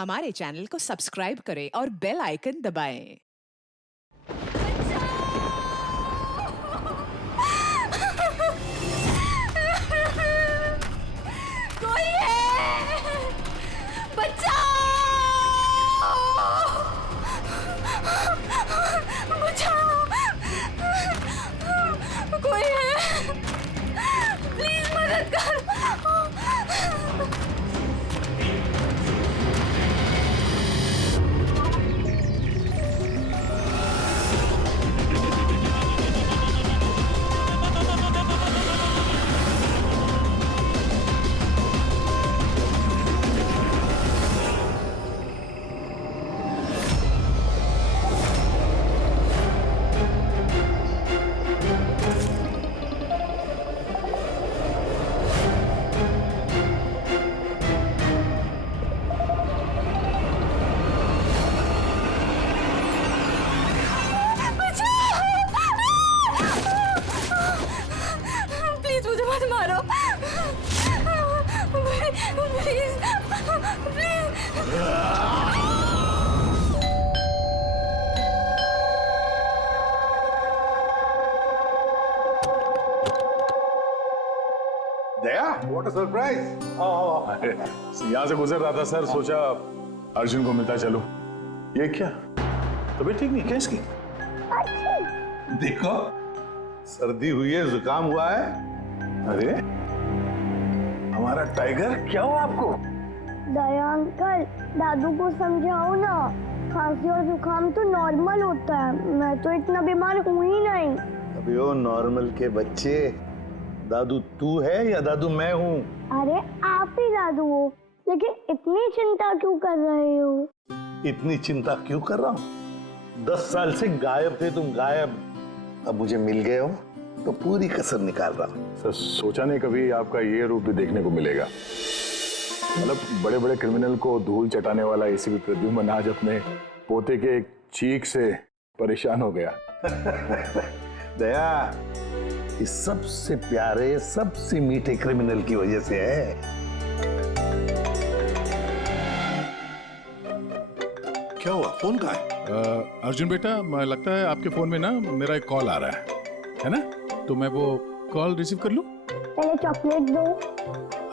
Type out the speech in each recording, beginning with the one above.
हमारे चैनल को सब्सक्राइब करें और बेल आइकन दबाएं। कोई है, बचाओ, बचाओ, कोई है, प्लीज मदद कर। प्लीज मुझे मत मारो, please please. Daya, what a surprise! यहाँ से गुजर रहा था सर, सोचा अर्जुन को मिलता चलो। ये क्या तबीयत ठीक नहीं क्या इसकी? देखो, सर्दी हुई है, जुकाम हुआ है। अरे हमारा टाइगर, क्या हुआ आपको? दया अंकल, दादू को समझाओ ना, खांसी और जुकाम तो नॉर्मल होता है, मैं तो इतना बीमार हूँ ही नहीं। अबे ओ नॉर्मल के बच्चे, दादू तू है या दादू मैं हूँ? अरे आप ही दादू हो, लेकिन इतनी चिंता क्यों कर रहे हो? इतनी चिंता क्यों कर रहा हूँ? 10 साल से गायब थे तुम, गायब। अब मुझे मिल गए हो तो पूरी कसर निकाल रहा हूँ। सर सोचा नहीं कभी आपका ये रूप भी देखने को मिलेगा। मतलब बड़े बड़े क्रिमिनल को धूल चटाने वाला एसीपी प्रद्युम्न आज अपने पोते के एक चीख से परेशान हो गया। दया, इस सबसे प्यारे, सबसे मीठे क्रिमिनल की वजह से है। क्या हुआ, फोन कहाँ है? अर्जुन बेटा, लगता है आपके फोन में ना मेरा एक कॉल आ रहा है ना? तो मैं वो कॉल रिसीव कर लूं? पहले चॉकलेट दो।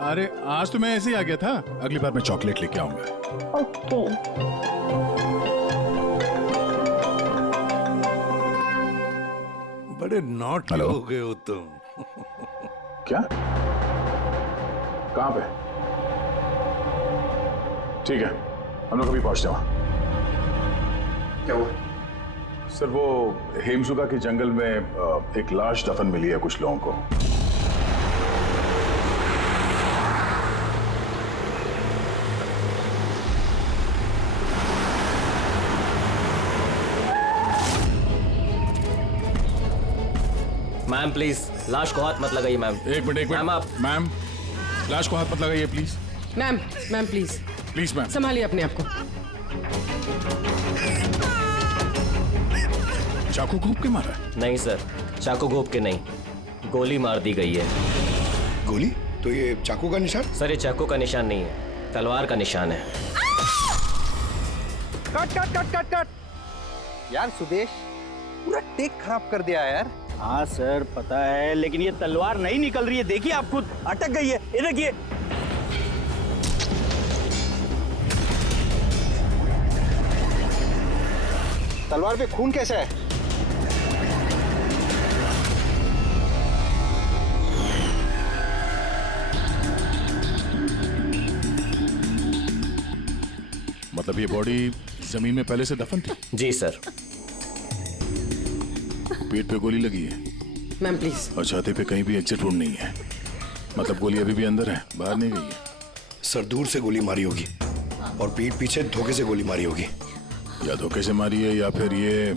अरे आज तो मैं ऐसे ही आ गया था, अगली बार मैं चॉकलेट लेके आऊंगा। ओके। बड़े नॉट हेलो। हो गए हो तुम। क्या? कहाँ पे? ठीक है, हम लोग अभी पहुंचते वहां। क्या हुआ? सर वो हेमसुगा के जंगल में एक लाश दफन मिली है कुछ लोगों को। मैम प्लीज लाश को हाथ मत लगाइए मैम। एक मिनट मैम आप मैम, लाश को हाथ मत लगाइए please. Ma'am ma'am please please ma'am. संभालिए अपने आप को। चाकू घूप के मारा है? नहीं सर, चाकू घोप के नहीं, गोली मार दी गई है। गोली? तो ये चाकू का निशान? सर ये चाकू का निशान नहीं है, तलवार का निशान है। Cut cut cut cut cut यार, सुदेश पूरा टेक खराब कर दिया यार। हाँ सर पता है, लेकिन ये तलवार नहीं निकल रही है, देखिए आप खुद, अटक गई है, ये देखिए। तलवार पे खून कैसे है? मतलब ये बॉडी जमीन में पहले से दफन थी? जी सर। पेट पे गोली लगी है मैम प्लीज। और छाती पे कहीं भी एग्जिट वुंड नहीं है, मतलब गोली अभी भी अंदर है, बाहर नहीं गई है। सर दूर से गोली मारी होगी और पीठ पीछे धोखे से गोली मारी होगी। या धोखे से मारी है या फिर ये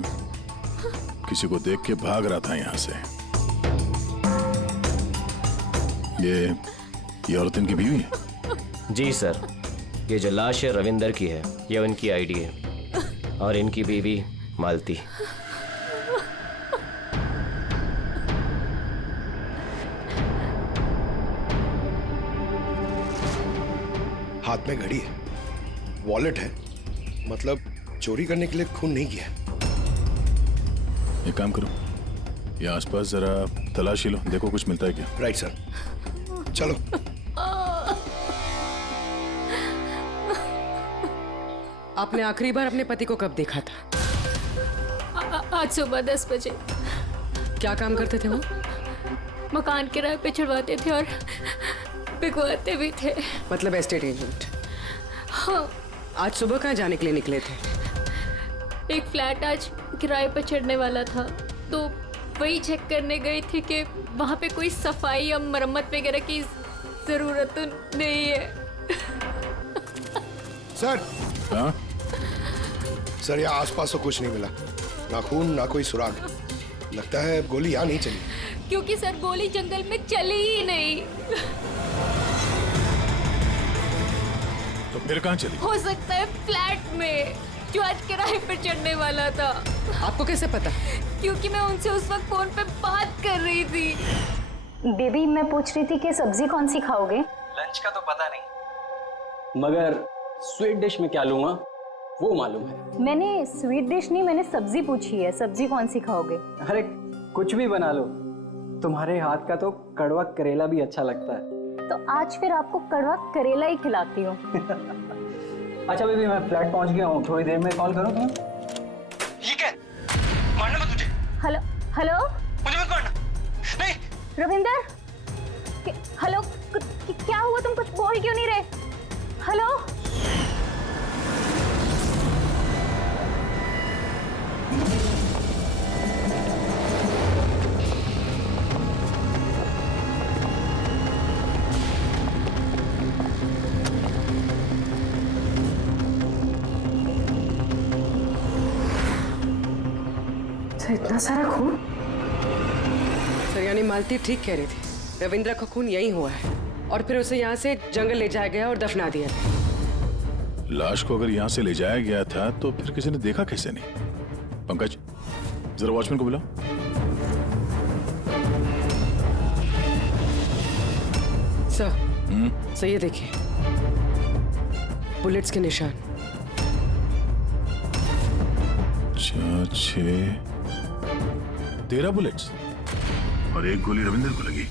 किसी को देख के भाग रहा था यहाँ से। ये औरत इनकी बीवी है? जी सर, ये जो लाश है रविंदर की है, ये उनकी आईडी है और इनकी बीवी मालती। हाथ में घड़ी है। वॉलेट है, मतलब चोरी करने के लिए खून नहीं किया। एक काम करो, ये आसपास जरा तलाशी लो, देखो कुछ मिलता है क्या। राइट सर, चलो। आपने आखिरी बार अपने पति को कब देखा था? आज सुबह 10 बजे। क्या काम करते थे वो? मकान किराए पे छुड़वाते थे और बिकवाते भी थे। मतलब एस्टेट एजेंट। हाँ। आज सुबह कहाँ जाने के लिए निकले थे? एक फ्लैट आज किराए पे चढ़ने वाला था, तो वही चेक करने गई थी कि वहाँ पे कोई सफाई या मरम्मत वगैरह की जरूरत तो नहीं है। सर। हाँ? सर, यहाँ आसपास तो कुछ नहीं मिला, ना खून ना कोई सुराग। लगता है गोली यहाँ नहीं चली। क्योंकि सर गोली जंगल में चली ही नहीं। तो फिर कहाँ चली? हो सकता है फ्लैट में, जो आज किराए पर चढ़ने वाला था। आपको कैसे पता? क्योंकि मैं उनसे उस वक्त फोन पे बात कर रही थी। बेबी, मैं पूछ रही थी कि सब्जी कौन सी खाओगे? लंच का तो पता नहीं, मगर स्वीट डिश में क्या लूंगा वो मालूम है। मैंने स्वीट डिश नहीं, मैंने सब्जी पूछी है। सब्जी कौन सी खाओगे? अरे कुछ भी बना लो, तुम्हारे हाथ का तो कड़वा करेला भी अच्छा लगता है। तो आज फिर आपको कड़वा करेला ही खिलाती हूँ। अच्छा बेबी, मैं फ्लैट पहुंच गया हूँ, थोड़ी देर में कॉल करूँ तुम्हें? ये क्या? मारना मत मुझे। हेलो हेलो, मुझे मत मारना। नहीं। रविंदर, हेलो, क्या हुआ? तुम कुछ बोल क्यों नहीं रहे? हेलो। इतना सारा खून? सर, यानी मालती ठीक कह रही थी, रविंद्र का खून यही हुआ है और फिर उसे यहाँ से जंगल ले जाया गया और दफना दिया। लाश को अगर यहाँ से ले जाया गया था तो फिर किसी ने देखा कैसे नहीं? पंकज, जरा वॉचमैन को बुलाओ। सर, ये देखिए, बुलेट्स के निशान। 4, 6, 13 बुलेट्स और एक गोली रविंदर को लगी।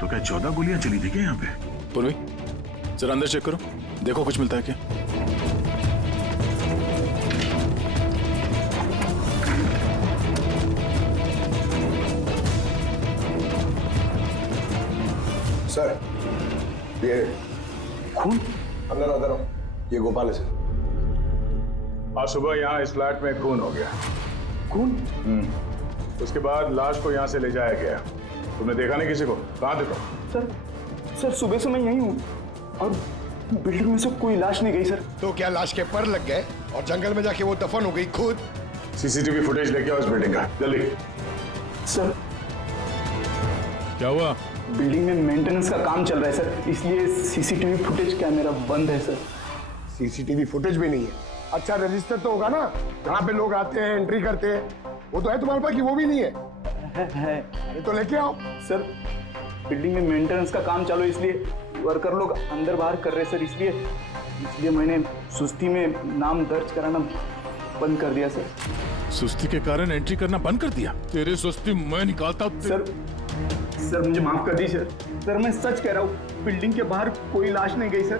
तो क्या 14 गोलियां चली थी क्या यहाँ पे? पूर्वी, जरा अंदर चेक करो, देखो कुछ मिलता है क्या। सर, ये खून अंदर आओ। ये गोपाल है सर। आज सुबह यहाँ इस फ्लैट में खून हो गया। खून? उसके बाद लाश को यहाँ से ले जाया गया। तुमने देखा नहीं किसी को? कहाँ थे तुम? सर सुबह से मैं यहीं हूँ और बिल्डिंग में से कोई लाश नहीं गई सर। तो क्या लाश के पर लग गए और जंगल में जाके वो दफन हो गई खुद? सीसीटीवी फुटेज लेके आओ इस बिल्डिंग का, जल्दी। सर, क्या हुआ? बिल्डिंग में मेंटेनेंस का काम चल रहा है सर, इसलिए सीसीटीवी फुटेज कैमरा बंद है सर। सीसीटीवी फुटेज भी नहीं है? अच्छा, रजिस्टर तो होगा ना, जहाँ पे लोग आते हैं एंट्री करते हैं, वो तो है तुम्हारे पास कि वो भी नहीं है? है। अरे तो लेके आओ। सर, बिल्डिंग में मेंटेनेंस का काम चालू है, इसलिए वर्कर लोग अंदर बाहर कर रहे हैं सर, इसलिए मैंने सुस्ती में नाम दर्ज कराना बंद कर दिया सर। सुस्ती के कारण एंट्री करना बंद कर दिया? तेरे सुस्ती मैं निकालता हूँ। सर मुझे माफ कर दीजिए सर, मैं सच कह रहा हूँ, बिल्डिंग के बाहर कोई लाश नहीं गई सर।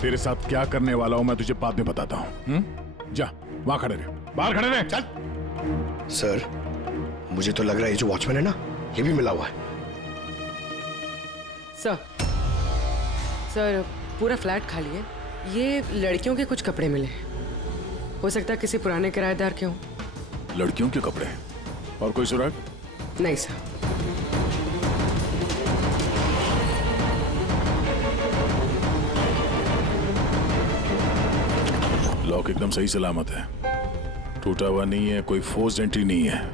तेरे साथ क्या करने वाला हूँ मैं तुझे बाद में बताता हूँ। जा, वहां खड़े रहे, बाहर खड़े रहे। चल। सर, मुझे तो लग रहा है ये जो वॉचमैन है ना, ये भी मिला हुआ है। सर, पूरा फ्लैट खाली है। ये लड़कियों के कुछ कपड़े मिले हैं, हो सकता है किसी पुराने किराएदार के हों। लड़कियों के कपड़े? और कोई सुराग? नहीं सर। लॉक एकदम सही सलामत है, टूटा हुआ नहीं है, कोई फोर्स्ड एंट्री नहीं है।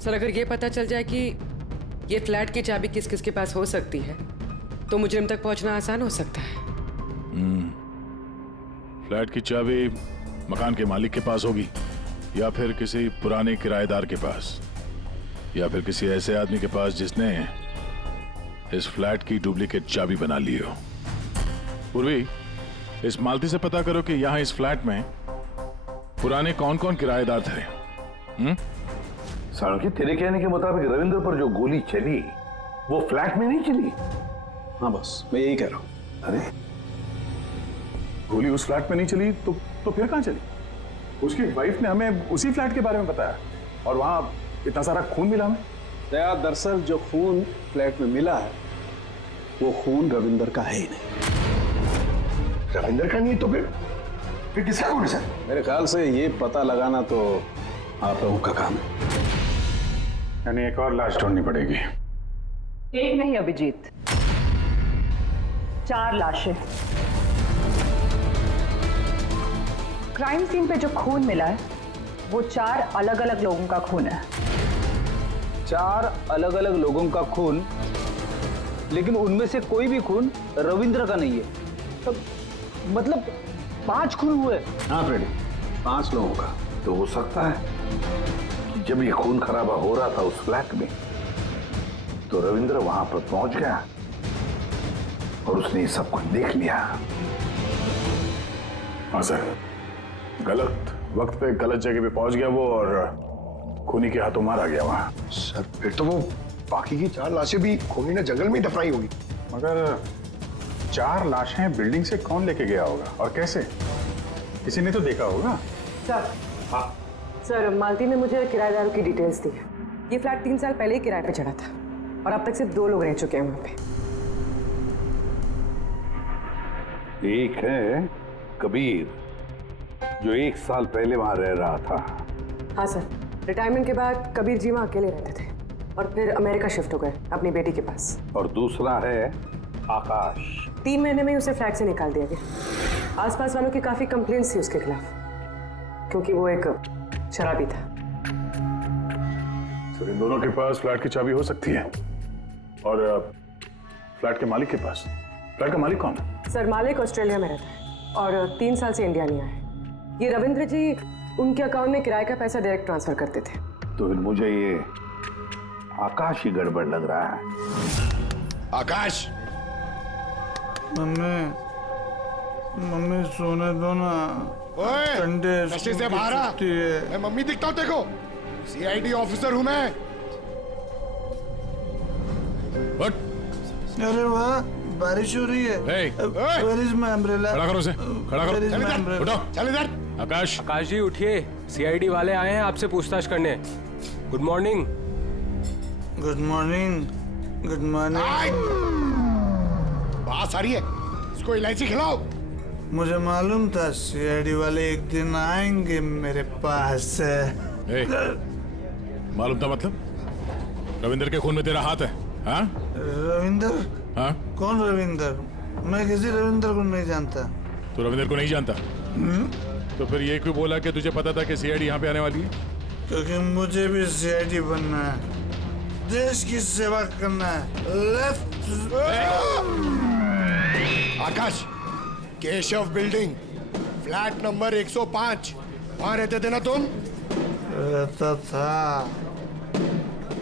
सर, अगर ये पता चल जाए कि ये फ्लैट की चाबी किस किस के पास हो सकती है तो मुजरिम तक पहुंचना आसान हो सकता है। फ्लैट की चाबी मकान के मालिक के पास होगी, या फिर किसी पुराने किराएदार के पास, या फिर किसी ऐसे आदमी के पास जिसने इस फ्लैट की डुप्लीकेट चाबी बना ली हो। पूर्वी, इस मालती से पता करो कि यहाँ इस फ्लैट में पुराने कौन कौन किराएदार थे। साळुंखे, तेरे कहने के मुताबिक रविंद्र पर जो गोली चली वो फ्लैट में नहीं चली? हाँ बस, मैं यही कह रहा हूँ। अरे गोली उस फ्लैट में नहीं चली तो फिर कहाँ चली? उसकी वाइफ ने हमें उसी फ्लैट के बारे में बताया और वहां इतना सारा खून मिला हमें। दया, दरअसल जो खून फ्लैट में मिला है वो खून रविंदर का है ही नहीं। रविंदर का नहीं तो फिर किसका खून है सर? मेरे ख्याल से ये पता लगाना तो आप लोगों का काम है। यानी एक और लाश ढूंढनी पड़ेगी। एक नहीं अभिजीत, 4 लाशें। क्राइम सीन पे जो खून मिला है वो 4 अलग अलग लोगों का खून है। 4 अलग अलग लोगों का खून, लेकिन उनमें से कोई भी खून रविंद्र का नहीं है। मतलब 5 खून हुए। हाँ फ्रेडी, 5 लोगों का। तो हो सकता है कि जब ये खून खराबा हो रहा था उस फ्लैट में तो रविंद्र वहां पर पहुंच गया और उसने ये सब कुछ देख लिया। हाँ सर, गलत वक्त पे गलत जगह पे पहुंच गया वो और खूनी के हाथों मारा गया वहां। सर फिर तो वो बाकी की 4 लाशें भी खूनी ने जंगल में ही दफनाई होगी। मगर 4 लाशें बिल्डिंग से कौन लेके गया होगा और कैसे? किसी ने तो देखा होगा। सर, हाँ सर, मालती ने मुझे किराएदारों की डिटेल्स दी। ये फ्लैट 3 साल पहले ही किराए पे चढ़ा था और अब तक सिर्फ 2 लोग रह चुके हैं वहां पे। एक है कबीर जो 1 साल पहले वहां रह रहा था। हाँ सर, रिटायरमेंट के बाद कबीर जी वहाँ अकेले रहते थे और फिर अमेरिका शिफ्ट हो गए अपनी बेटी के पास। और दूसरा है आकाश। 3 महीने में उसे फ्लैट से निकाल दिया गया। आसपास वालों की काफी कंप्लेंट्स थी उसके खिलाफ क्योंकि वो एक शराबी था। सर, इन दोनों के पास फ्लैट की चाबी हो सकती है और फ्लैट के मालिक के पास। फ्लैट का मालिक कौन है? सर, मालिक ऑस्ट्रेलिया में रहता है और 3 साल से इंडिया नहीं आया है। ये रविंद्र जी उनके अकाउंट में किराए का पैसा डायरेक्ट ट्रांसफर करते थे। तो फिर मुझे ये आकाश ही गड़बड़ लग रहा है। आकाश, मम्मी सोने दो ना। ओए, नशे से बाहर आ। मैं मम्मी दिखता हूँ देखो? CID ऑफिसर हूँ मैं। अरे वाह, बारिश हो रही है। Where is my umbrella? खड़ा करो उसे, खड़ा करो। Where is my umbrella? उठो, चल इधर। आकाश जी उठिए, CID वाले आए हैं आपसे पूछताछ करने। Good morning. Good morning, good morning. बात सारी है, इसको इलायची खिलाओ। मुझे मालूम था CID वाले एक दिन आएंगे मेरे पास। मालूम था मतलब? रविंद्र के खून में तेरा हाथ है? हाँ? रविंद्र? हाँ? कौन रविंद्र? मैं किसी रविंद्र को नहीं जानता। तू रविंद्र को नहीं जानता? तो फिर ये क्यों बोला कि तुझे पता था कि CID यहाँ पे आने वाली है? क्योंकि मुझे भी CID बनना है, देश की सेवा करना है। लेफ्ट। आकाश, केशव बिल्डिंग, फ्लैट नंबर 105, वहां रहते थे ना तुम? रहता था,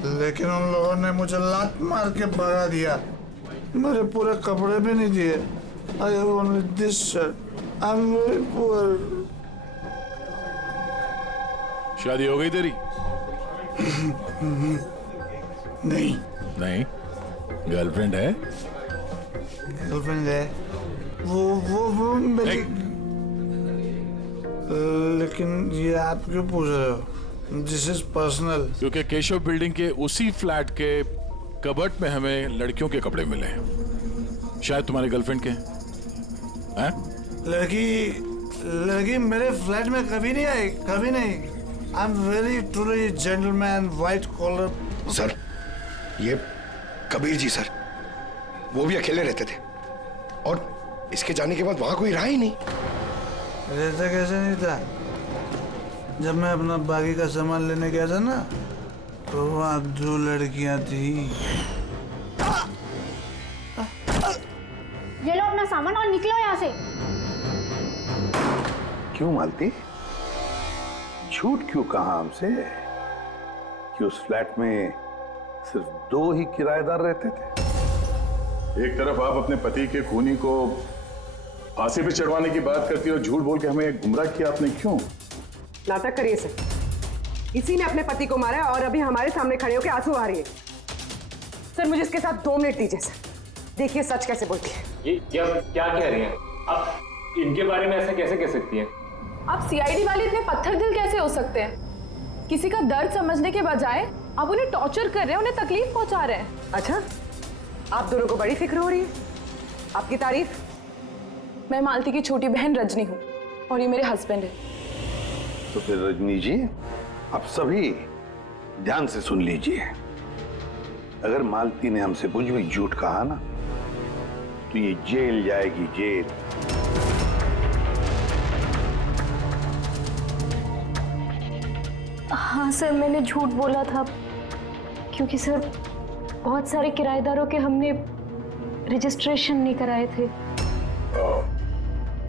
लेकिन उन लोगों ने मुझे लात मार के भगा दिया। मेरे पूरे कपड़े भी नहीं दिए। I have only this shirt. I'm very poor. शादी हो गई तेरी? नहीं। नहीं? गर्लफ्रेंड है? गर्लफ्रेंड है। वो मेरी। लेकिन ये आप क्यों पूछ रहे हो? This is personal. क्योंकि केशव बिल्डिंग के उसी फ्लैट के कबर्ड में हमें लड़कियों के कपड़े मिले हैं, शायद तुम्हारे गर्लफ्रेंड के हैं? लड़की मेरे फ्लैट में कभी नहीं आई, कभी नहीं। I am very truly gentleman, white collar. Sir, ये कबीर जी सर, वो भी अकेले रहते थे और इसके जाने के बाद वहां कोई रहा ही नहीं। रहता कैसे नहीं था? जब मैं अपना बाकी का सामान लेने गया था ना, तो वहाँ 2 लड़कियां थी। ये लो अपना सामान और निकलो यहाँ से। क्यों मालती? झूठ क्यों कहा हमसे कि उस फ्लैट में सिर्फ 2 ही किराएदार रहते थे? एक तरफ आप अपने पति के खूनी को फांसी पे चढ़वाने की बात करती हो, झूठ बोल के हमें गुमराह किया आपने, क्यों? नाटक करिए सर। इसी ने अपने पति को मारा और अभी हमारे सामने खड़े होकर आंसू आ रही है। सर मुझे इसके साथ 2 मिनट दीजिए सर, देखिए सच कैसे बोलती है। ये क्या कह रही हैं आप? इनके बारे में ऐसा कैसे कह सकती हैं? आप सीआईडी वाले इतने पत्थर दिल कैसे हो सकते हैं? किसी का दर्द समझने के बजाय आप उन्हें टॉर्चर कर रहे हैं, उन्हें तकलीफ पहुंचा रहे हैं। अच्छा, आप दोनों को बड़ी फिक्र हो रही है। आपकी तारीफ। मैं मालती की छोटी बहन रजनी हूँ और ये मेरे हस्बैंड है। तो फिर रजनी जी, आप सभी ध्यान से सुन लीजिए। अगर मालती ने हमसे कुछ भी झूठ कहा ना, तो ये जेल जाएगी, जेल। हाँ सर, मैंने झूठ बोला था क्योंकि सर बहुत सारे किराएदारों के हमने रजिस्ट्रेशन नहीं कराए थे।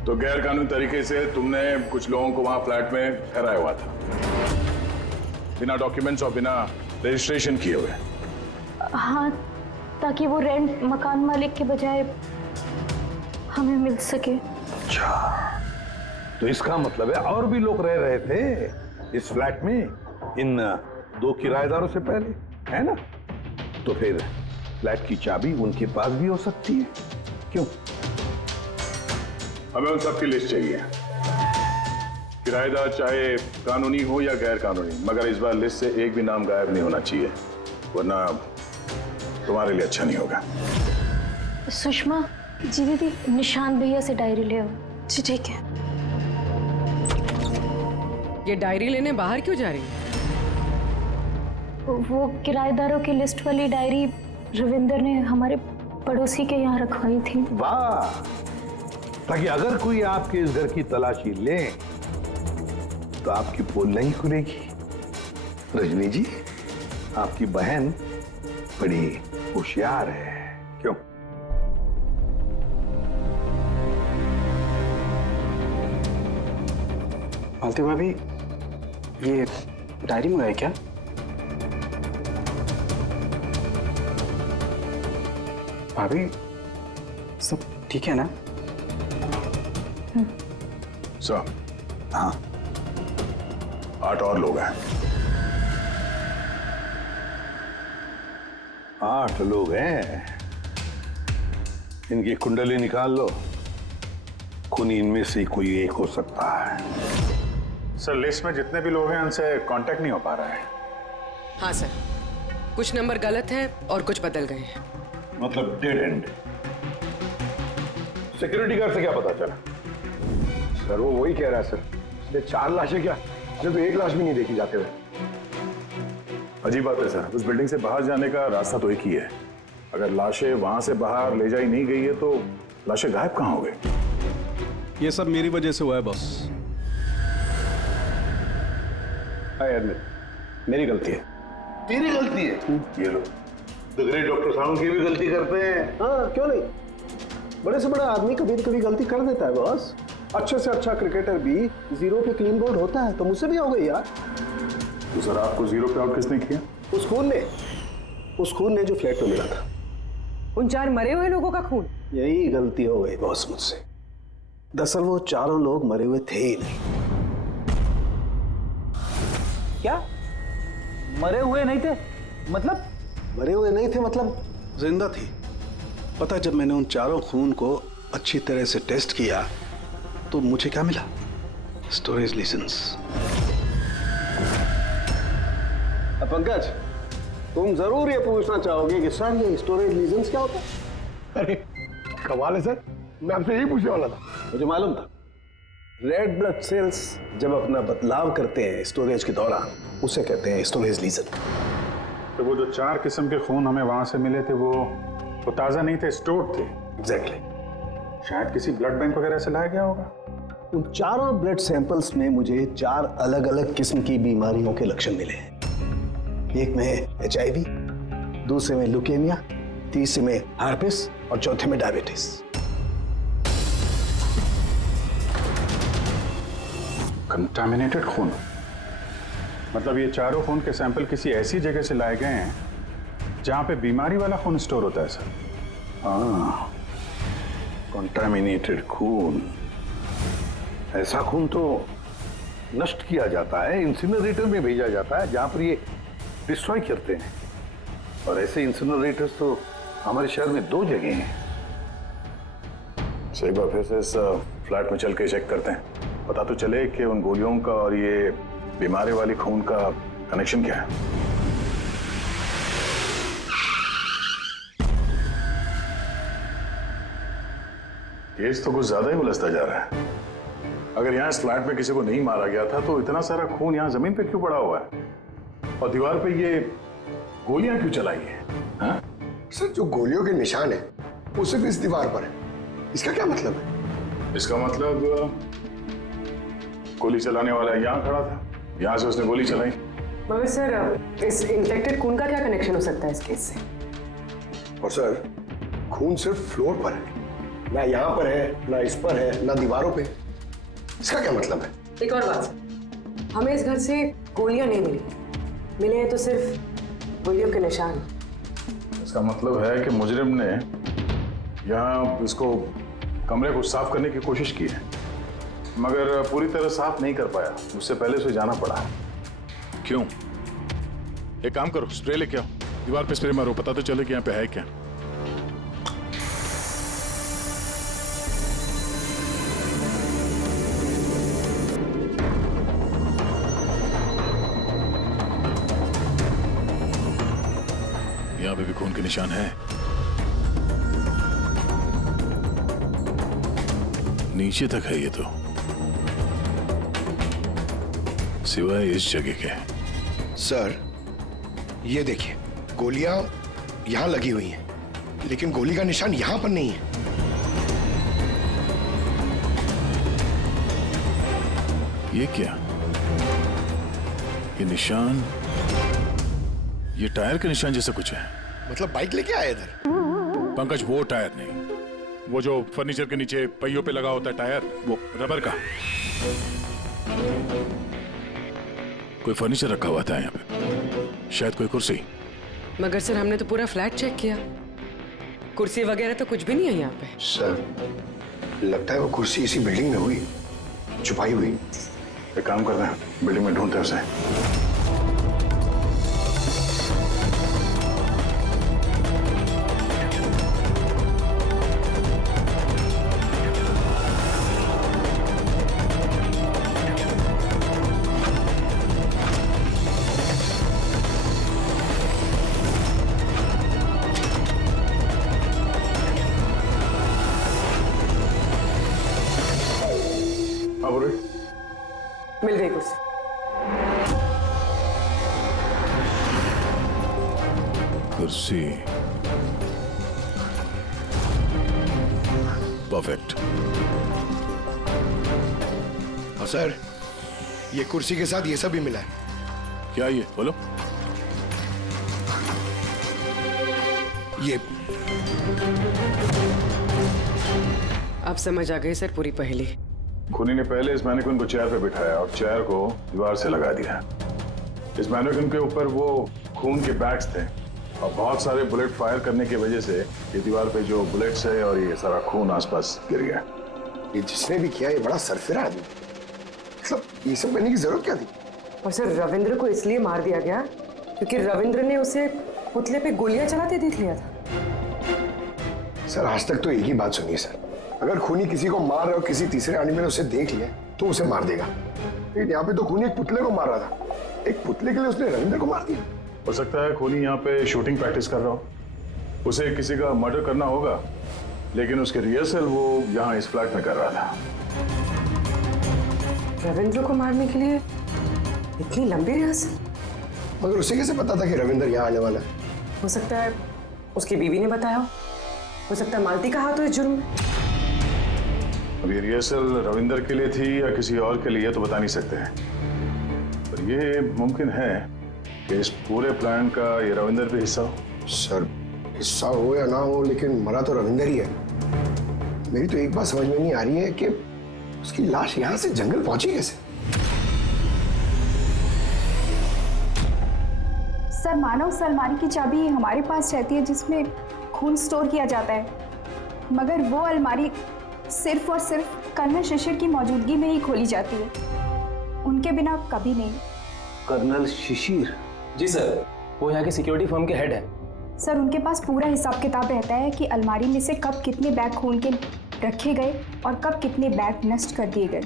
तो गैर कानूनी तरीके से तुमने कुछ लोगों को वहां फ्लैट में ठहराया हुआ था, बिना डॉक्यूमेंट्स और बिना रजिस्ट्रेशन किए हुए। हाँ, ताकि वो रेंट मकान मालिक के बजाय हमें मिल सके। अच्छा, तो इसका मतलब है और भी लोग रह रहे थे इस फ्लैट में इन 2 किराएदारों से पहले, है ना? तो फिर फ्लैट की चाबी उनके पास भी हो सकती है, क्यों? हमें उन सबकी लिस्ट चाहिए, किराएदार चाहे कानूनी हो या गैर कानूनी, मगर इस बार लिस्ट से एक भी नाम गायब नहीं होना चाहिए, वरना तुम्हारे लिए अच्छा नहीं होगा। सुषमा जी, दीदी निशांत भैया से डायरी ले आओ। जी ठीक है। ये डायरी लेने बाहर क्यों जा रही है? वो किराएदारों की लिस्ट वाली डायरी रविंदर ने हमारे पड़ोसी के यहाँ रखवाई थी। वाह, ताकि अगर कोई आपके इस घर की तलाशी ले तो आपकी पोल नहीं खुलेगी। रजनी जी, आपकी बहन बड़ी होशियार है, क्यों? मालती भाभी, ये डायरी मंगाई क्या? भाभी, सब ठीक है ना? सर, हाँ, 8 और लोग हैं। 8 लोग हैं। इनकी कुंडली निकाल लो, खूनी इनमें से कोई एक हो सकता है। सर, लिस्ट में जितने भी लोग हैं उनसे कांटेक्ट नहीं हो पा रहा है। हाँ सर, कुछ नंबर गलत हैं और कुछ बदल गए हैं। मतलब डेड एंड। सिक्योरिटी गार्ड से क्या पता चला? सर वो वही कह रहा है सर, इसलिए 4 लाशें क्या, इसलिए तो 1 लाश भी नहीं देखी जाते हुए। अजीब बात है सर, उस बिल्डिंग से बाहर जाने का रास्ता तो एक ही है। अगर लाशें वहां से बाहर ले जाई नहीं गई है तो लाशें गायब कहाँ हो गई? ये सब मेरी वजह से हुआ है बॉस। आई एडमिट, मेरी गलती है। तेरी गलती है? ये लो, द ग्रेट डॉक्टर साहब की भी गलती करते हैं। हाँ, क्यों नहीं? बड़े से बड़ा आदमी कभी कभी गलती कर देता है बॉस। अच्छे से अच्छा क्रिकेटर भी 0 पे क्लीन बोल्ड होता है, तो मुझसे भी हो गई यार। तो सर, आपको 0 पे आउट किसने किया? उस खून ने जो फ्लैट में मिला था। उन 4 मरे हुए लोगों का खून? यही गलती हो गई बॉस मुझसे। दरअसल वो 4 लोग मरे हुए थे ही नहीं। क्या? मरे हुए नहीं थे? मतलब? मरे हुए नहीं थे मतलब जिंदा थी। पता, जब मैंने उन 4 खून को अच्छी तरह से टेस्ट किया तो मुझे क्या मिला? स्टोरेज लीजेंस। पंकज, तुम जरूर ये पूछना चाहोगे कि सर ये स्टोरेज लीजेंस क्या होता है? अरे कमाल है सर, मैं आपसे यही पूछने वाला था। मुझे मालूम था। रेड ब्लड सेल्स जब अपना बदलाव करते हैं स्टोरेज के दौरान, उसे कहते हैं स्टोरेज लीजन। तो वो जो 4 किस्म के खून हमें वहां से मिले थे वो ताजा नहीं थे, स्टोर थे। एग्जैक्टली। शायद किसी ब्लड बैंक वगैरह से लाया गया होगा। उन 4 ब्लड सैंपल्स में मुझे 4 अलग अलग किस्म की बीमारियों के लक्षण मिले हैं। एक में HIV, दूसरे में ल्यूकेमिया, तीसरे में हार्पिस और चौथे में डायबिटीज। कंटामिनेटेड खून? मतलब ये 4 खून के सैंपल किसी ऐसी जगह से लाए गए हैं जहां पे बीमारी वाला खून स्टोर होता है सर। हाँ, कंटामिनेटेड खून। ऐसा खून तो नष्ट किया जाता है, इंसिनरेटर में भेजा जाता है जहां पर ये डिस्ट्रॉय करते हैं। और ऐसे इंसिनरेटर्स तो हमारे शहर में 2 जगह हैं। एक बार फिर से इस फ्लैट में चल के चेक करते हैं, पता तो चले कि उन गोलियों का और ये बीमारी वाली खून का कनेक्शन क्या है। केस तो कुछ ज्यादा ही उलझता जा रहा है। अगर यहाँ इस फ्लैट में किसी को नहीं मारा गया था तो इतना सारा खून यहाँ जमीन पे क्यों पड़ा हुआ है, और दीवार पे ये गोलियां क्यों चलाई हैं? हाँ? सर, जो गोलियों के निशान है वो सिर्फ इस दीवार पर है। इसका क्या मतलब है? इसका मतलब गोली चलाने वाला यहाँ खड़ा था, यहाँ से उसने गोली चलाई। मगर सर, इस इन्फेक्टेड खून का क्या कनेक्शन हो सकता है इस केस से? और सर, खून सिर्फ फ्लोर पर है, ना यहाँ पर है, ना इस पर है, ना दीवारों पे। इसका क्या मतलब है? एक और बात सर, हमें इस घर से गोलियां नहीं मिली, मिले हैं तो सिर्फ गोलियों के निशान। इसका मतलब है कि मुजरिम ने यहाँ इसको कमरे को साफ करने की कोशिश की है, मगर पूरी तरह साफ नहीं कर पाया, उससे पहले उसे जाना पड़ा। क्यों? एक काम करो, स्प्रे लेके आओ, दीवार पे स्प्रे मारो, पता तो चले कि यहाँ पे है क्या। यहाँ पे भी खून के निशान है, नीचे तक है ये तो, सिवाय इस जगह के। सर, ये देखिए, गोलियां यहां लगी हुई हैं, लेकिन गोली का निशान यहां पर नहीं है। ये क्या? ये निशान, ये टायर के निशान जैसा कुछ है। मतलब बाइक लेके आए इधर? पंकज, वो टायर नहीं, वो जो फर्नीचर के नीचे पहियों पे लगा होता है टायर, वो रबर का। कोई फर्नीचर रखा हुआ था यहाँ पे, शायद कोई कुर्सी। मगर सर, हमने तो पूरा फ्लैट चेक किया, कुर्सी वगैरह तो कुछ भी नहीं है यहाँ पे। सर, लगता है वो कुर्सी इसी बिल्डिंग में हुई, छुपाई हुई। एक काम करते हैं, बिल्डिंग में ढूंढते हैं उसे। मिल गई कुर्सी। कुर्सी, परफेक्ट। और सर, ये कुर्सी के साथ ये सब भी मिला है। क्या ये? बोलो। ये अब समझ आ गई सर पूरी पहेली। खूनी ने पहले इस मैनिक्विन को चेयर पे बिठाया और चेयर को दीवार से लगा दिया। इस मैनिक्विन के ऊपर वो खून के बैग्स थे और बहुत सारे बुलेट फायर करने की वजह से ये दीवार पे जो बुलेट्स है और ये सारा खून आसपास गिर गया। ये जिसने भी किया, ये बड़ा सरफिरा आदमी। मतलब ये सब करने की जरूरत क्या थी? और सर, रविंद्र को इसलिए मार दिया गया क्योंकि रविंद्र ने उसे पुतले पे गोलियां चलाते देख लिया था। सर, आज तक तो एक ही बात सुनिए सर, अगर खूनी किसी को मार रहा हो, किसी तीसरे आदमी ने उसे देख लिया तो उसे मार देगा, लेकिन यहाँ पे तो खूनी एक पुतले को मार रहा था, एक पुतले के लिए उसने रविंद्र को मार दिया। हो सकता है खूनी यहाँ पे शूटिंग प्रैक्टिस कर रहा हो, उसे किसी का मर्डर करना होगा, लेकिन उसके रिहर्सल वो यहाँ इस फ्लैट में कर रहा था। रविंद्र को मारने के लिए इतनी लंबी रिहर्सल? मगर उसे कैसे पता था कि रविंद्र यहाँ आने वाला है? हो सकता है उसकी बीवी ने बताया हो सकता है मालती का हाथ हो इस जुर्म में। अब ये रिहर्सल रविंद्र के लिए थी या किसी और के लिए तो बता नहीं सकते हैं, पर ये मुमकिन है कि इस पूरे प्लान का ये रविंद्र भी हिस्सा हो। सर, हिस्सा हो या ना हो, लेकिन मरा तो रविंद्र ही है। मेरी तो एक बात समझ में नहीं आ रही है कि उसकी लाश यहाँ से जंगल पहुंची कैसे? सर, मानव अलमारी की चाबी हमारे पास रहती है जिसमें खून स्टोर किया जाता है, मगर वो अलमारी सिर्फ और सिर्फ कर्नल शिशिर की मौजूदगी में ही खोली जाती है, उनके बिना कभी नहीं। कर्नल शिशिर? जी सर, वो यहाँ के सिक्योरिटी फर्म के हेड हैं। सर, उनके पास पूरा हिसाब किताब रहता है कि अलमारी में से कब कितने बैग खून के रखे गए और कब कितने बैग नष्ट कर दिए गए।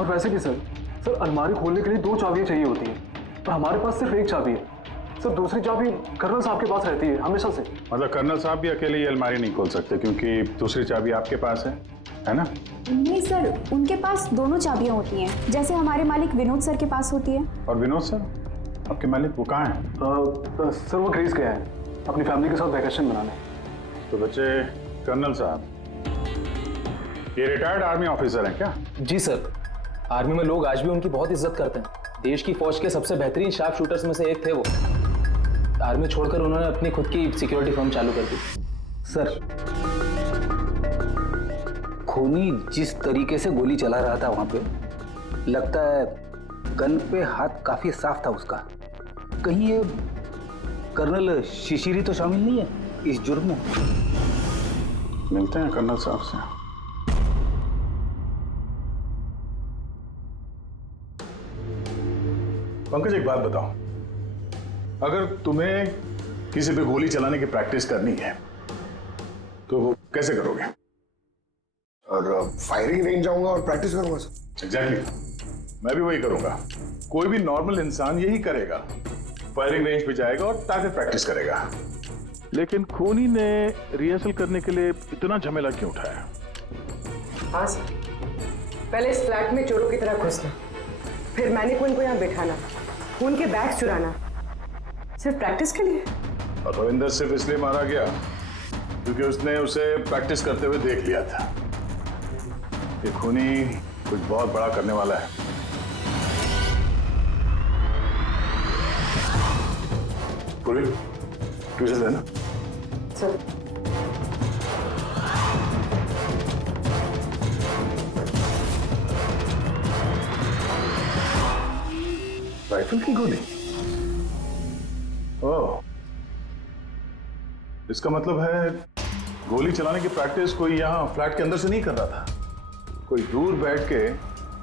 और वैसे भी सर अलमारी खोलने के लिए 2 चाबियां चाहिए होती हैं, पर हमारे पास सिर्फ 1 चाबी है। सर दूसरी चाबी कर्नल साहब के पास रहती है हमेशा से। मतलब कर्नल साहब भी अकेले ये अलमारी नहीं खोल सकते क्योंकि दूसरी चाबी आपके पास है ना? नहीं सर, उनके पास दोनों चाबियां होती हैं, जैसे हमारे मालिक विनोद सर के पास होती है। और विनोद सर आपके मालिक वो कहाँ हैं? सर वो ग्रीस गया है अपनी फैमिली के साथ वैकेशन मनाने। तो बच्चे, कर्नल साहब ये रिटायर्ड आर्मी ऑफिसर हैं क्या? जी सर, आर्मी में लोग आज भी उनकी बहुत इज्जत करते हैं। देश की फौज के सबसे बेहतरीन शार्प शूटर्स में से एक थे वो। आर्मी छोड़कर उन्होंने अपनी खुद की सिक्योरिटी फर्म चालू कर दी। सर, खूनी जिस तरीके से गोली चला रहा था वहां पे, लगता है गन पे हाथ काफी साफ था उसका। कहीं ये कर्नल शिशिरी तो शामिल नहीं है इस जुर्म में? मिलते हैं कर्नल साहब से। पंकज, एक बात बताओ, अगर तुम्हें किसी पे गोली चलाने की प्रैक्टिस करनी है तो वो कैसे करोगे? और फायरिंग रेंज जाऊंगा और प्रैक्टिस करूंगा सर। एग्जैक्टली, मैं भी वही करूंगा। कोई भी नॉर्मल इंसान यही करेगा, फायरिंग रेंज पे जाएगा और टारगेट प्रैक्टिस करेगा। लेकिन खूनी ने रिहर्सल करने के लिए इतना झमेला क्यों उठाया? हाँ सर, पहले इस फ्लैट में चोरों की तरह घुसना, फिर मैनिक्विन को यहाँ बैठाना, खून के बैग चुराना, सिर्फ प्रैक्टिस के लिए। और रविंदर सिर्फ इसलिए मारा गया क्योंकि उसने उसे प्रैक्टिस करते हुए देख लिया था कि खूनी कुछ बहुत बड़ा करने वाला है। पूरी ट्यूशन है ना सर? राइफल की गोली? ओह, इसका मतलब है गोली चलाने की प्रैक्टिस कोई यहाँ फ्लैट के अंदर से नहीं कर रहा था, कोई दूर बैठ के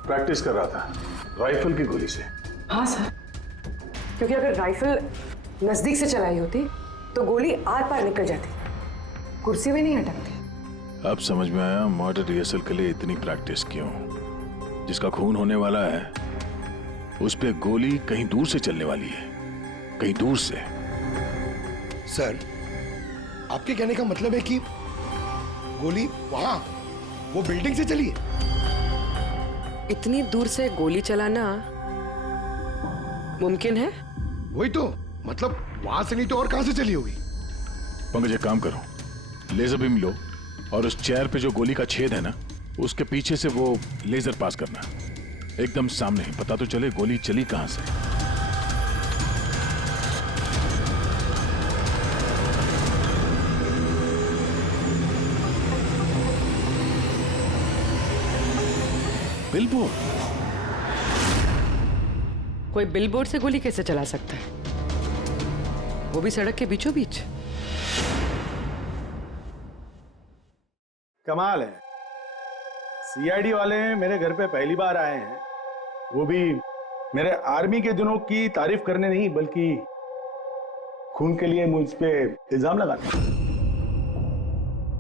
प्रैक्टिस कर रहा था राइफल की गोली से। हाँ सर, क्योंकि अगर राइफल नजदीक से चलाई होती तो गोली आर पार निकल जाती, कुर्सी में नहीं अटकती। अब समझ में आया मर्डर रिहर्सल के लिए इतनी प्रैक्टिस क्यों। जिसका खून होने वाला है उस पे गोली कहीं दूर से चलने वाली है, कहीं दूर से। सर, आपके कहने का मतलब है कि गोली वहां वो बिल्डिंग से चली है? इतनी दूर से गोली चलाना मुमकिन है? वही तो, मतलब वहां से नहीं तो और कहां से चली होगी? पंकज, एक काम करो, लेजर बीम लो और उस चेयर पे जो गोली का छेद है ना, उसके पीछे से वो लेजर पास करना, एकदम सामने, पता तो चले गोली चली कहां से। बिलबोर्ड? कोई बिलबोर्ड से गोली कैसे चला सकता है, वो भी सड़क के बीचों बीच? कमाल है, सीआईडी वाले मेरे घर पे पहली बार आए हैं, वो भी मेरे आर्मी के दिनों की तारीफ करने नहीं बल्कि खून के लिए मुझ पे इल्जाम लगाते हैं।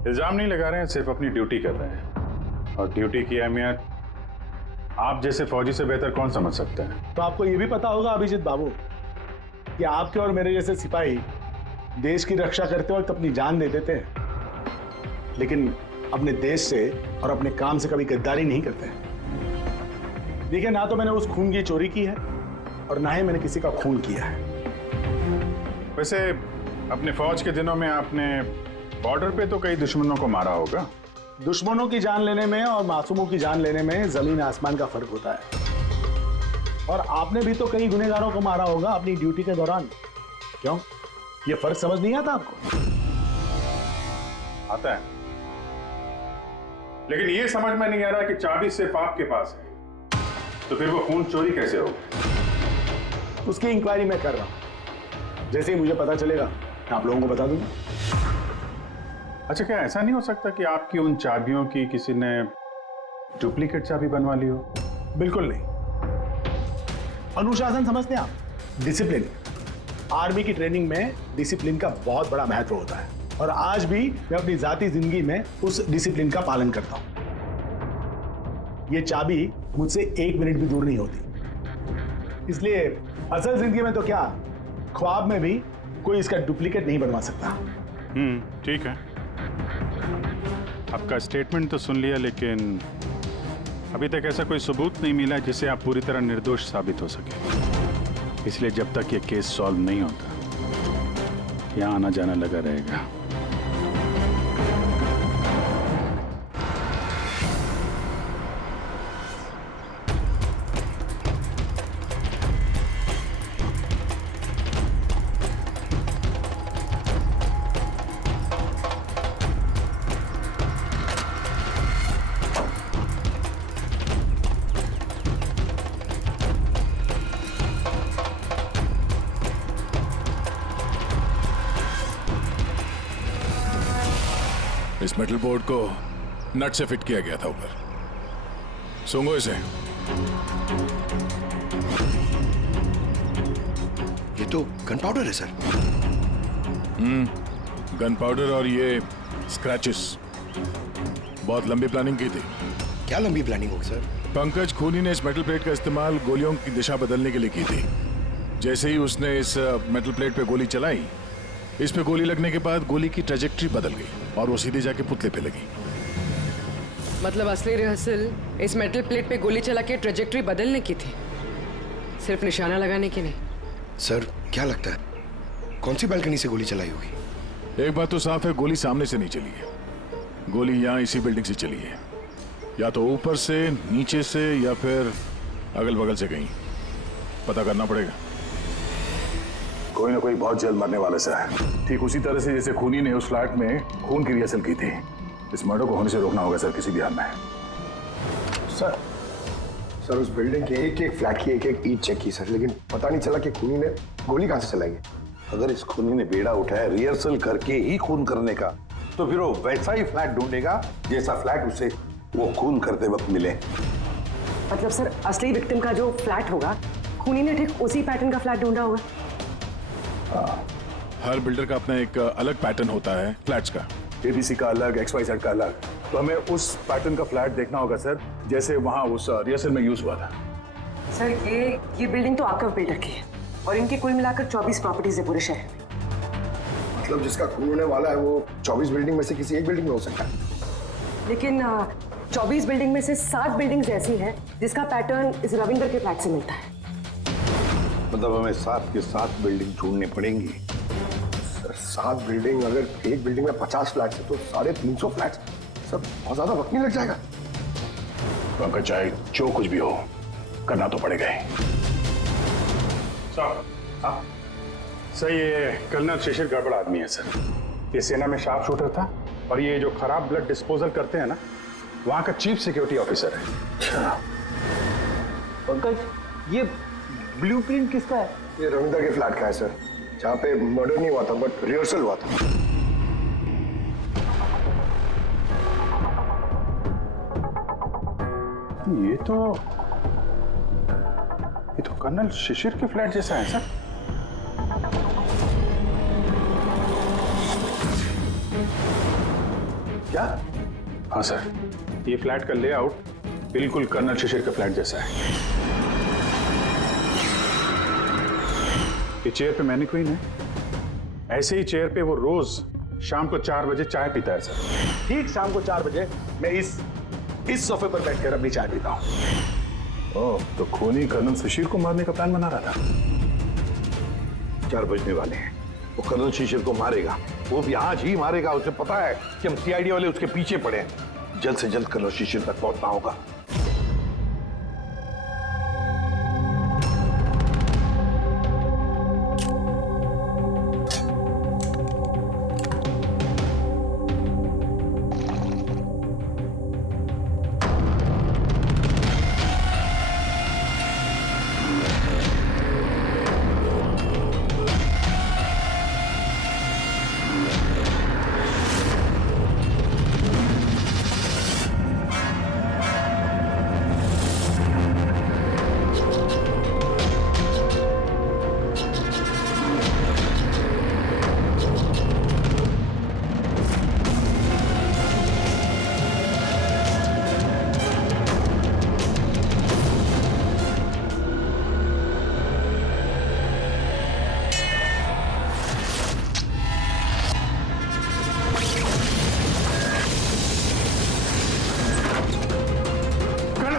इल्जाम नहीं लगा रहे हैं, सिर्फ अपनी ड्यूटी कर रहे हैं, और ड्यूटी की अहमियत आप जैसे फौजी से बेहतर कौन समझ सकता है। तो आपको ये भी पता होगा अभिजीत बाबू कि आपके और मेरे जैसे सिपाही देश की रक्षा करते वक्त अपनी जान दे देते हैं, लेकिन अपने देश से और अपने काम से कभी गद्दारी नहीं करते हैं। देखिए, ना तो मैंने उस खून की चोरी की है और ना ही मैंने किसी का खून किया है। वैसे अपने फौज के दिनों में आपने बॉर्डर पे तो कई दुश्मनों को मारा होगा। दुश्मनों की जान लेने में और मासूमों की जान लेने में जमीन आसमान का फर्क होता है, और आपने भी तो कई गुनहगारों को मारा होगा अपनी ड्यूटी के दौरान। क्यों, ये फर्क समझ नहीं आता आपको? आता है, लेकिन ये समझ में नहीं आ रहा कि चाबी सिर्फ आपके पास है, तो फिर वो खून चोरी कैसे होगी? उसकी इंक्वायरी मैं कर रहा हूं, जैसे ही मुझे पता चलेगा मैं आप लोगों को बता दूंगा। अच्छा, क्या ऐसा नहीं हो सकता कि आपकी उन चाबियों की किसी ने डुप्लीकेट चाबी बनवा ली हो? बिल्कुल नहीं। अनुशासन समझते हैं आप? डिसिप्लिन। आर्मी की ट्रेनिंग में डिसिप्लिन का बहुत बड़ा महत्व होता है और आज भी मैं अपनी जाती जिंदगी में उस डिसिप्लिन का पालन करता हूं। ये चाबी मुझसे 1 मिनट भी दूर नहीं होती, इसलिए असल जिंदगी में तो क्या, ख्वाब में भी कोई इसका डुप्लीकेट नहीं बनवा सकता। ठीक है, आपका स्टेटमेंट तो सुन लिया, लेकिन अभी तक ऐसा कोई सबूत नहीं मिला जिससे आप पूरी तरह निर्दोष साबित हो सके। इसलिए जब तक ये केस सॉल्व नहीं होता, यहाँ आना जाना लगा रहेगा। इस मेटल बोर्ड को नट से फिट किया गया था ऊपर। सूंघो इसे। ये तो गन पाउडर है सर। गन पाउडर और ये स्क्रैचेस। बहुत लंबी प्लानिंग की थी। क्या लंबी प्लानिंग होगी सर? पंकज खूनी ने इस मेटल प्लेट का इस्तेमाल गोलियों की दिशा बदलने के लिए की थी। जैसे ही उसने इस मेटल प्लेट पे गोली चलाई, इस पे गोली लगने के बाद गोली की ट्रेजेक्ट्री बदल गई और वो सीधे जाके पुतले पे लगी। मतलब असली रिहर्सल इस मेटल प्लेट पे गोली चला के ट्रेजेक्ट्री बदलने की थी, सिर्फ निशाना लगाने की नहीं। सर क्या लगता है कौन सी बालकनी से गोली चलाई होगी? एक बात तो साफ है, गोली सामने से नहीं चली है। गोली यहाँ इसी बिल्डिंग से चली है, या तो ऊपर से, नीचे से, या फिर अगल बगल से कहीं। पता करना पड़ेगा। कोई ना कोई बहुत जल्द मरने वाले सा है। ठीक उसी तरह से जैसे खूनी ने उस फ्लैट में खून की रिहर्सल की थी। इस मर्डर को होने से रोकना होगा सर, किसी भी हाल में। सर उस बिल्डिंग के एक एक फ्लैट की एक एक ईंट चेक की सर, लेकिन पता नहीं चला कि खूनी ने गोली कहां से चलाई है। अगर इस खूनी ने बेड़ा उठाया रिहर्सल करके ही खून करने का, तो फिर वो वैसा ही फ्लैट ढूंढेगा जैसा फ्लैट उसे वो खून करते वक्त मिले। मतलब सर असली विक्टिम का जो फ्लैट होगा, खूनी ने ठीक उसी पैटर्न का फ्लैट ढूंढा होगा। हर बिल्डर का अपना एक अलग पैटर्न होता है फ्लैट्स का। एबीसी का अलग, XYZ का अलग। तो हमें उस पैटर्न का फ्लैट देखना होगा सर, जैसे वहां उस रिहर्सल में यूज हुआ था। सर ये बिल्डिंग तो आकव बिल्डर की है और इनकी कुल मिलाकर 24 प्रॉपर्टीज है पूरे शहर में। मतलब जिसका खून होने वाला है वो 24 बिल्डिंग में से किसी एक बिल्डिंग में हो सकता है। लेकिन 24 बिल्डिंग में से 7 बिल्डिंग्स ऐसी हैं जिसका पैटर्न इस रविंदर के फ्लैट से मिलता है। मतलब हमें 7 के 7 बिल्डिंग ढूंढनी पड़ेंगी। 7 बिल्डिंग, अगर एक बिल्डिंग में 50 फ्लैट है तो 350 फ्लैट, सब बहुत ज्यादा वक्त नहीं लग जाएगा। पंकज चाहे जो कुछ भी हो, करना तो पड़ेगा ही। सर ये कर्नल शिशिर गड़बड़ आदमी है सर। ये सेना में शार्प शूटर था और ये जो खराब ब्लड डिस्पोजल करते हैं ना, वहां का चीफ सिक्योरिटी ऑफिसर है। अच्छा पंकज, ये ब्लूप्रिंट किसका है? ये रविंदर के फ्लैट का है सर, जहाँ पे मर्डर नहीं हुआ था बट रिहर्सल हुआ था। ये तो कर्नल शिशिर के फ्लैट जैसा है सर। क्या? हाँ सर, ये फ्लैट का लेआउट बिल्कुल कर्नल शिशिर के फ्लैट जैसा है। ये चेयर पे मैनिक्वीन है, ऐसे ही चेयर पे वो रोज शाम को 4 बजे चाय पीता है सर। ठीक शाम को 4 बजे मैं इस सोफे पर बैठकर अपनी चाय पीता हूँ। ओह, तो खूनी कर्नल शिशिर को मारने का प्लान बना रहा था। 4 बजने वाले हैं, वो कर्नल शिशिर को मारेगा, वो भी आज ही मारेगा। उसे पता है कि हम CID वाले उसके पीछे पड़े हैं। जल्द से जल्द कर्नल शिशिर तक पहुंचना होगा।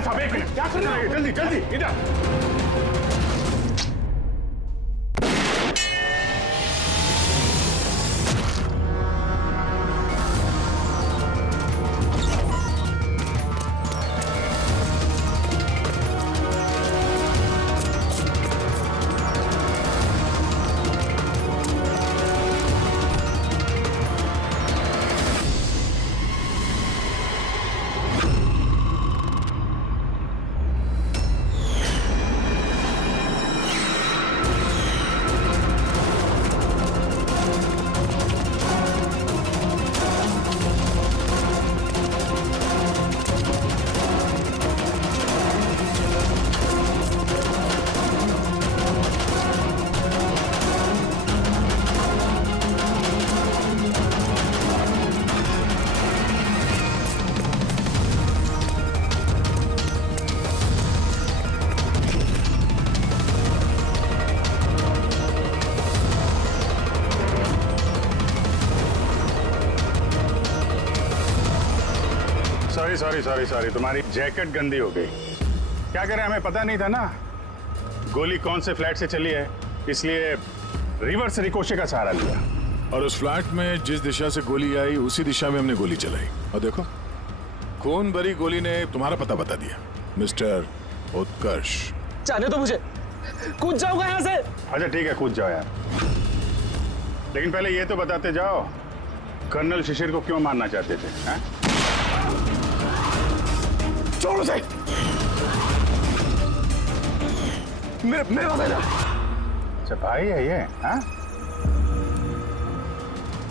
साहब एक मिनट, क्या कर रहे हैं? जल्दी जल्दी इधर। सॉरी, तुम्हारी जैकेट गंदी हो गई। क्या करें, हमें पता नहीं था ना गोली कौन से फ्लैट से चली है, इसलिए रिवर्स रिकोशे का सहारा लिया। और उस फ्लैट में जिस दिशा से गोली आई उसी दिशा में हमने गोली चलाई, और देखो खून भरी गोली ने तुम्हारा पता बता दिया, मिस्टर उत्कर्ष। जाने दो मुझे, कूद जाऊंगा यहाँ से। अच्छा ठीक है, कूद जाओ यार, लेकिन पहले ये तो बताते जाओ कर्नल शिशिर को क्यों मारना चाहते थे? हैं? छोड़ उसे, मेरे पास आजा। अच्छा भाई है ये, हाँ?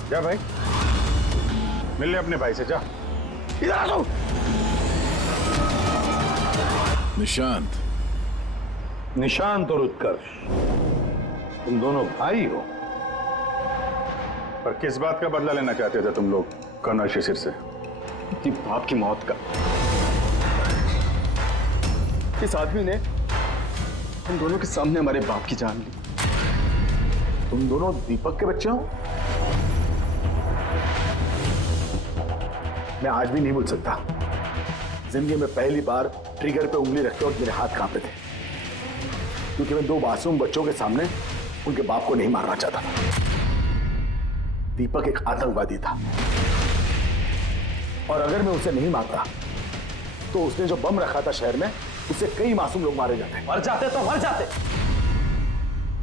जा भाई, मिल ले अपने भाई से, जा। इधर आ जाओ। निशांत, निशांत और उत्कर्ष, तुम दोनों भाई हो। पर किस बात का बदला लेना चाहते थे तुम लोग कर्नल शिशिर से? कि बाप की मौत का। इस आदमी ने हम दोनों के सामने हमारे बाप की जान ली। तुम दोनों दीपक के बच्चे हो? मैं आज भी नहीं भूल सकता, जिंदगी में पहली बार ट्रिगर पे उंगली रखते वक्त मेरे हाथ कांपे थे, क्योंकि मैं दो मासूम बच्चों के सामने उनके बाप को नहीं मारना चाहता था। दीपक एक आतंकवादी था, और अगर मैं उसे नहीं मारता तो उसने जो बम रखा था शहर में, उससे कई मासूम लोग मारे जाते। मर जाते तो मर जाते,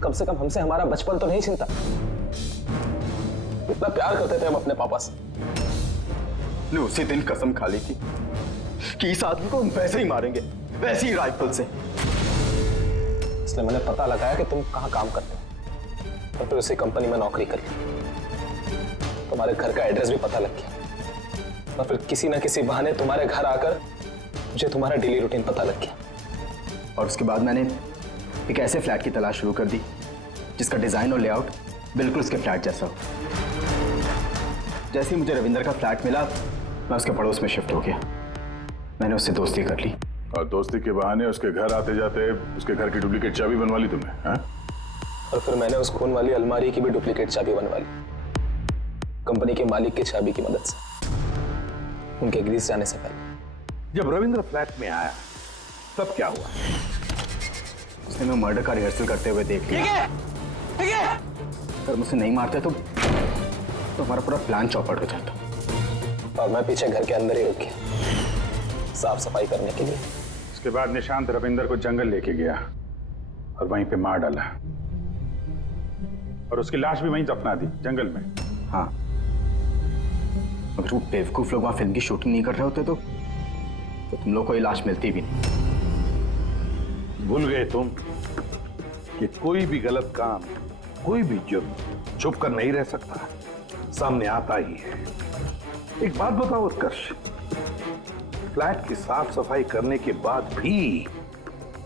कम से कम हमसे हमारा बचपन तो नहीं छीनता। इतना प्यार करते थे हम अपने पापा से। ने उसी दिन कसम खा ली थी कि इस आदमी को हम वैसे ही मारेंगे, वैसे ही राइफल से। इसलिए मैंने पता लगाया कि तुम कहाँ काम करते हो, और फिर उसी कंपनी में नौकरी कर ली। तुम्हारे घर का एड्रेस भी पता लग गया, और फिर किसी ना किसी बहाने तुम्हारे घर आकर मुझे तुम्हारा डेली रूटीन पता लग गया। और उसके बाद मैंने एक ऐसे फ्लैट की तलाश शुरू कर दी जिसका डिजाइन और लेआउट बिल्कुल उसके फ्लैट जैसा हो। जैसे ही मुझे रविंदर का फ्लैट मिला, मैं उसके पड़ोस में शिफ्ट हो गया। मैंने उससे दोस्ती कर ली, और दोस्ती के बहाने उसके घर आते जाते उसके घर की डुप्लीकेट चाबी बनवा ली तुमने, हाँ? और फिर मैंने उस खून वाली अलमारी की भी डुप्लीकेट चाबी बनवा ली, कंपनी के मालिक की चाबी की मदद से, उनके ग्रीस जाने से पहले। जब रविंद्र फ्लैट में आया तब क्या हुआ? उसने मैं मर्डर का रिहर्सल करते हुए देख लिया। ठीक है। अगर मुझसे नहीं मारते तो हमारा पूरा प्लान चौपट हो जाता। और मैं पीछे घर के अंदर ही रुक गया, साफ सफाई करने के लिए। उसके बाद निशांत रविंदर को जंगल लेके गया और वहीं पे मार डाला, और उसकी लाश भी वहीं दफना दी जंगल में। हाँ, अगर वो बेवकूफ लोग वहां फिल्म की शूटिंग नहीं कर रहे होते तो तुम लोग को ये लाश मिलती भी नहीं। भूल गए तुम कि कोई भी गलत काम, कोई भी जुर्म छुप कर नहीं रह सकता, सामने आता ही है। एक बात बताओ उत्कर्ष, फ्लैट की साफ सफाई करने के बाद भी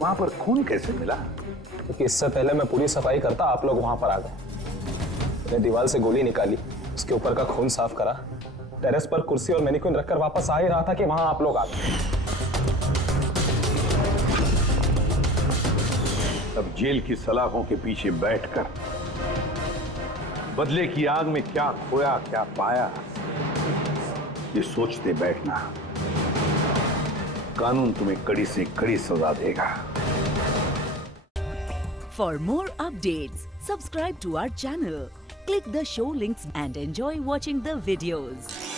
वहां पर खून कैसे मिला? क्योंकि इससे पहले मैं पूरी सफाई करता, आप लोग वहां पर आ गए। मैंने दीवार से गोली निकाली, उसके ऊपर का खून साफ करा, टेरेस पर कुर्सी और मैनिक्विन रखकर वापस आ ही रहा था कि वहां आप लोग आ गए। अब जेल की सलाखों के पीछे बैठकर बदले की आग में क्या खोया क्या पाया, ये सोचते बैठना कानून तुम्हें कड़ी से कड़ी सजा देगा। For more updates, subscribe to our channel, click the show links and enjoy watching the videos.